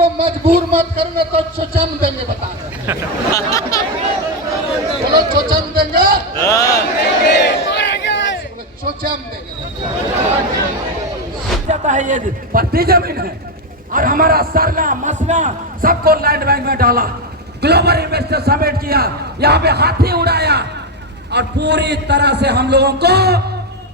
को मजबूर मत करूंगा तो चोचम देंगे, बता रहे। चलो चोचम देंगे, चोचम देंगे। जाता है, ये पट्टी जमीन है और हमारा सरना मसना सबको लैंड बैंक में डाला, ग्लोबल इन्वेस्टर समिट किया, यहाँ पे हाथी उड़ाया और पूरी तरह से हम लोगों को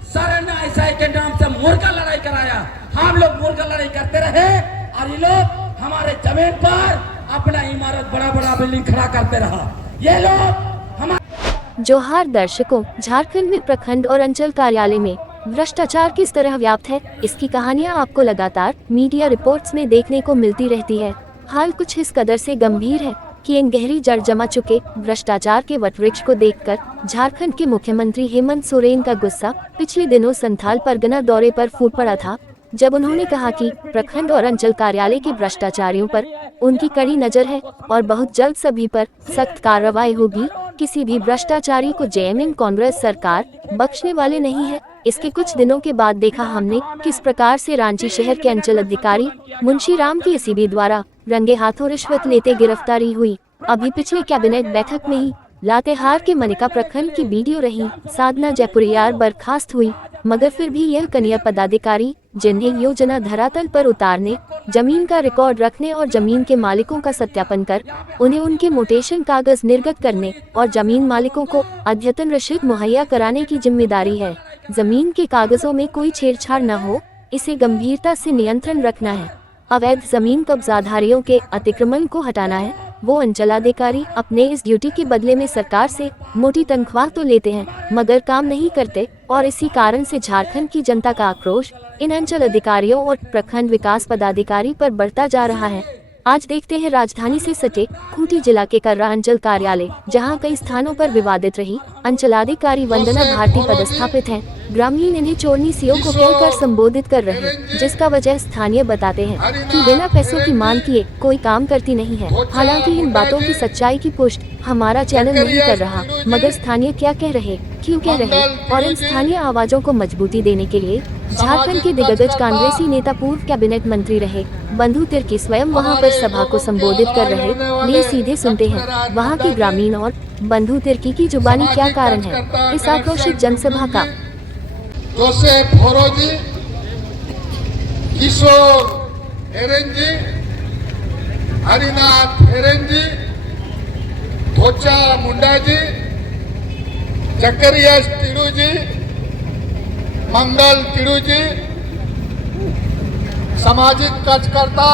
सरना ईसाई के नाम से मुर्गा लड़ाई कराया। हम लोग मुर्गा लड़ाई करते रहे और ये लोग हमारे जमीन पर अपना इमारत बड़ा बड़ा बिल्डिंग खड़ा करते रहा। ये लोग हमारे जोहार दर्शकों, झारखंड में प्रखंड और अंचल कार्यालय में भ्रष्टाचार किस तरह व्याप्त है, इसकी कहानियां आपको लगातार मीडिया रिपोर्ट्स में देखने को मिलती रहती है। हाल कुछ इस कदर से गंभीर है कि इन गहरी जड़ जमा चुके भ्रष्टाचार के वटवृक्ष को देखकर झारखंड के मुख्यमंत्री हेमंत सोरेन का गुस्सा पिछले दिनों संथाल परगना दौरे पर फूट पड़ा था, जब उन्होंने कहा कि प्रखंड और अंचल कार्यालय के भ्रष्टाचारियों पर उनकी कड़ी नजर है और बहुत जल्द सभी पर सख्त कार्रवाई होगी। किसी भी भ्रष्टाचारी को जेएमएम कांग्रेस सरकार बख्शने वाले नहीं है। इसके कुछ दिनों के बाद देखा हमने किस प्रकार से रांची शहर के अंचल अधिकारी मुंशी राम की एसीबी द्वारा रंगे हाथों रिश्वत लेते गिरफ्तारी हुई। अभी पिछले कैबिनेट बैठक में ही लातेहार के मनिका प्रखंड की बीडीओ रही साधना जयपुरियार बर्खास्त हुई, मगर फिर भी यह कनीय पदाधिकारी जिन्हें योजना धरातल पर उतारने, जमीन का रिकॉर्ड रखने और जमीन के मालिकों का सत्यापन कर उन्हें उनके मोटेशन कागज निर्गत करने और जमीन मालिकों को अद्यतन रसीद मुहैया कराने की जिम्मेदारी है। जमीन के कागजों में कोई छेड़छाड़ न हो, इसे गंभीरता से नियंत्रण रखना है। अवैध जमीन कब्जाधारियों के अतिक्रमण को हटाना है। वो अंचलाधिकारी अपने इस ड्यूटी के बदले में सरकार से मोटी तनख्वाह तो लेते हैं, मगर काम नहीं करते और इसी कारण से झारखंड की जनता का आक्रोश इन अंचल अधिकारियों और प्रखंड विकास पदाधिकारी पर बढ़ता जा रहा है। आज देखते हैं राजधानी से सटे खूंटी जिला के कर्रा अंचल कार्यालय, जहां कई स्थानों पर विवादित रही अंचलाधिकारी वंदना भारती पदस्थापित हैं। ग्रामीण इन्हें चोरनी सीओ को कहकर संबोधित कर रहे, जिसका वजह स्थानीय बताते हैं कि बिना पैसों की मांग किए कोई काम करती नहीं है। हालांकि इन बातों की सच्चाई की पुष्टि हमारा चैनल नहीं कर रहा, मगर स्थानीय क्या कह रहे, क्यों कह रहे और इन स्थानीय आवाजों को मजबूती देने के लिए झारखंड के दिग्गज कांग्रेसी नेता पूर्व कैबिनेट मंत्री रहे बंधु तिर्की स्वयं वहां पर सभा को संबोधित कर रहे। लिए सीधे सुनते हैं वहां के ग्रामीण और बंधु तिर्की की जुबानी क्या कारण है इस आक्रोशित जनसभा का। जोसेफ फोरोजी, किशोर हेरेंजी, हरिनाथ हेरेंजी, धोचा मुंडा जी, जकरियास टिडू जी, मंगल टिडू जी, सामाजिक कार्यकर्ता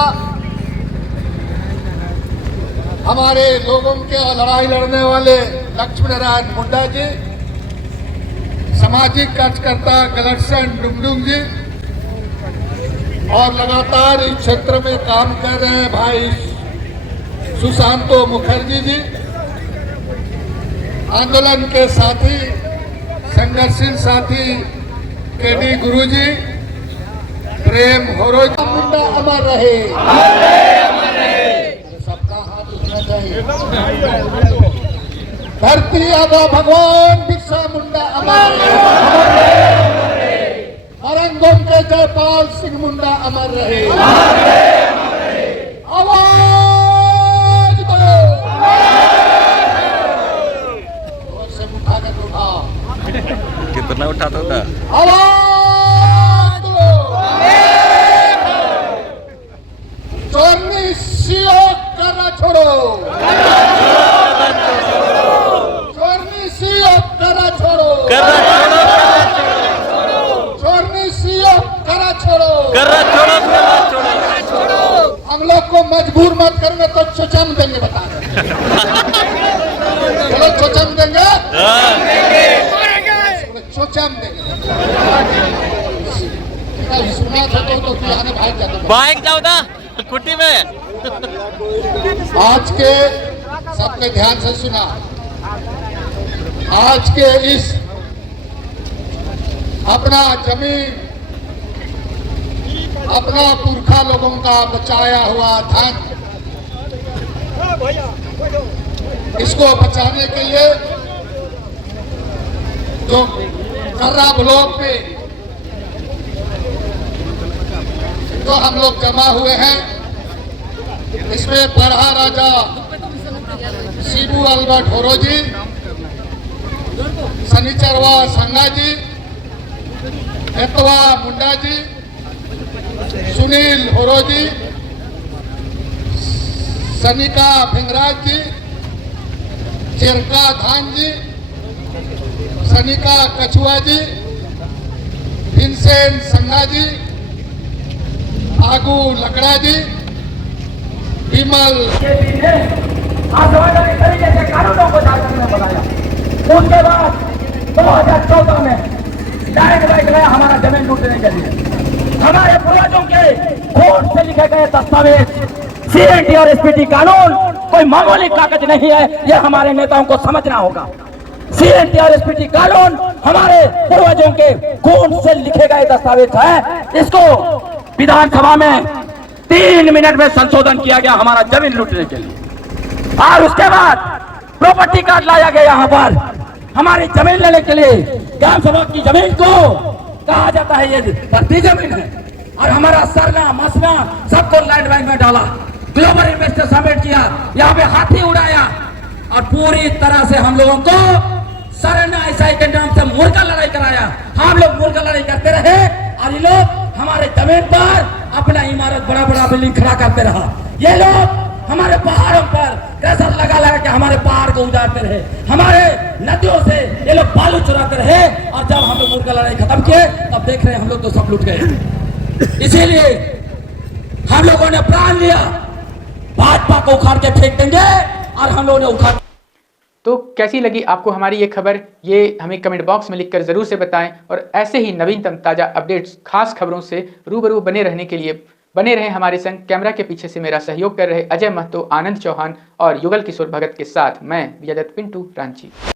हमारे लोगों के लड़ाई लड़ने वाले लक्ष्मी नारायण मुंडा जी, सामाजिक कार्यकर्ता गलक्सन डुंगडुंग जी और लगातार इस क्षेत्र में काम कर रहे हैं भाई सुशांतो मुखर्जी जी, आंदोलन के साथी संघर्षशील साथी केडी गुरु जी, प्रेम होरोजी, मुंडा अमर रहे, सबका हाथ उठना चाहिए। धरती आबा भगवान बिरसा मुंडा अमर रहे, अरंगों के जयपाल सिंह मुंडा अमर रहे। आवाज दो, और से उठाकर उठाओ, कितना उठाता था? आवाज दो, चोरनी सीओ करना छोड़ो, चोरनी सीओ करना छोड़ो, चोरनी सीओ करा छोड़ो। हम लोग को मजबूर मत करूंगा तो चोचम देंगे, बता रहे। चलो चोचम देंगे, चोचम देंगे। सुना था तो पियाने भाग जाते, बाइक जाओ ना कुट्टी में। आज के सबके ध्यान से सुना, आज के इस अपना जमीन, अपना पुरखा लोगों का बचाया हुआ धन, इसको बचाने के लिए जो कर्रा ब्लॉक में जो हम लोग जमा हुए हैं, इसमें पढ़ा राजा शिबू अल्बर्ट होरोजी, शनिचरवा संगाजी, हेतवा मुंडाजी, सुनील होरोजी, सनिका भिंगराज जी, चिरका धान जी, सनिका कछुआ जी, भीमसेन संघा जी, आगू लकड़ा जी, विमल असंवैधानिक तरीके से कानूनों को झारखंड में बनाया। उसके बाद 2014 में डायरेक्ट राइट गया हमारा जमीन लूटने के लिए। हमारे पूर्वजों के खून से लिखे गए दस्तावेज सीएनटी और एसपीटी कानून कोई मामूली कागज नहीं है, यह हमारे नेताओं को समझना होगा। सीएनटी और एसपीटी कानून हमारे पूर्वजों के खून से लिखे गए दस्तावेज है। इसको विधानसभा में 3 मिनट में संशोधन किया गया हमारा जमीन लूटने के लिए। और उसके बाद प्रॉपर्टी कार्ड लाया गया यहाँ पर हमारी जमीन लेने के लिए। ग्राम सभा की जमीन को कहा जाता है ये भर्ती जमीन है, और हमारा सरना मसना सबको लैंड बैंक में डाला। ग्लोबल इन्वेस्टर समिट किया, यहाँ पे हाथी उड़ाया, और पूरी तरह से हम लोगों को सरना ईसाई के नाम से मुर्गा लड़ाई कराया। हम लोग मुर्गा लड़ाई करते रहे, और ये लोग हमारे जमीन पर अपना इमारत बड़ा बड़ा बिल्डिंग खड़ा करते रहा। ये लोग हमारे पहाड़ों पर क्रशर लगा लगा के हमारे पहाड़ को उजाड़ते रहे, हमारे नदियों से ये लोग बालू चुराते रहे। और जब हम लोग मुर्गा लड़ाई खत्म किए, तब देख रहे हैं हम लोग तो सब लूट गए। इसीलिए हम लोगों ने प्रण लिया, भाजपा को उखाड़ के फेंक देंगे, और हम लोगों ने उखाड़। तो कैसी लगी आपको हमारी ये खबर, ये हमें कमेंट बॉक्स में लिखकर ज़रूर से बताएं। और ऐसे ही नवीनतम ताज़ा अपडेट्स, खास खबरों से रूबरू बने रहने के लिए बने रहें हमारे संग। कैमरा के पीछे से मेरा सहयोग कर रहे अजय महतो, आनंद चौहान और युगल किशोर भगत के साथ मैं विजय दत्त पिंटू रांची।